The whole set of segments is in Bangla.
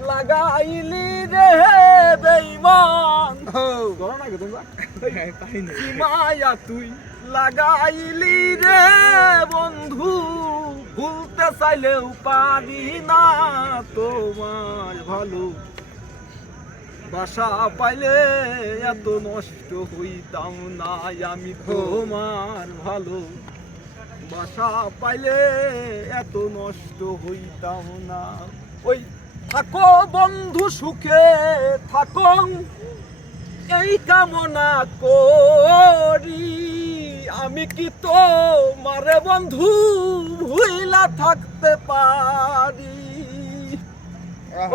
লাগাইলি রে বেইমান কি মায়া তুই। লাগাইলি রে বন্ধু ভুলতে চাইলেও পারি না তোমার ভালো। বাসা পাইলে এত নষ্ট হইতাম না আমি তোমার ভালো। বাসা পাইলে এত নষ্ট হইতাম না থাকো বন্ধু সুখে থাকো। এই কামনা করি। আমি কি তো মারে বন্ধু ভুইলা থাকতে পারি?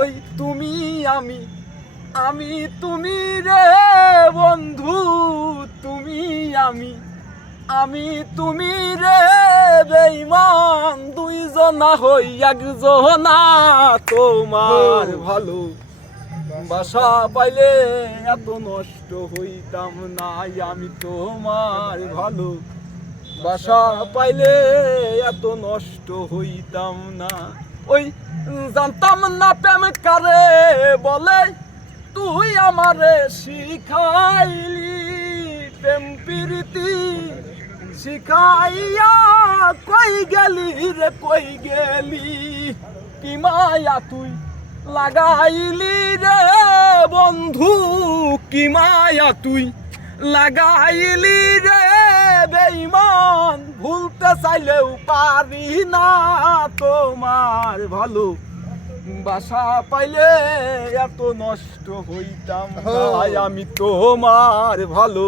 ওই তুমি আমি আমি তুমি রে বন্ধু তুমি আমি। আমি তুমি রে বেইমান দুইজনা হই একজনা তোমার ভালো। বাসা পাইলে এত নষ্ট হইতাম না আমি তোমার ভালো। বাসা পাইলে এত নষ্ট হইতাম না। ওই জানতাম না প্রেম কারে বলে তুই আমারে শিখাইলি প্রেম প্রীতি। শিখাইয়া কই গেলি রে কই গেলি? কি মায়া তুই লাগাইলি রে বন্ধু কি মায়া তুই লাগাইলি রে? বেইমান ভুলতে চাইলেও পারি না তোমার ভালো। বাসা পাইলে এত নষ্ট হইতাম আমি তোমার ভালো।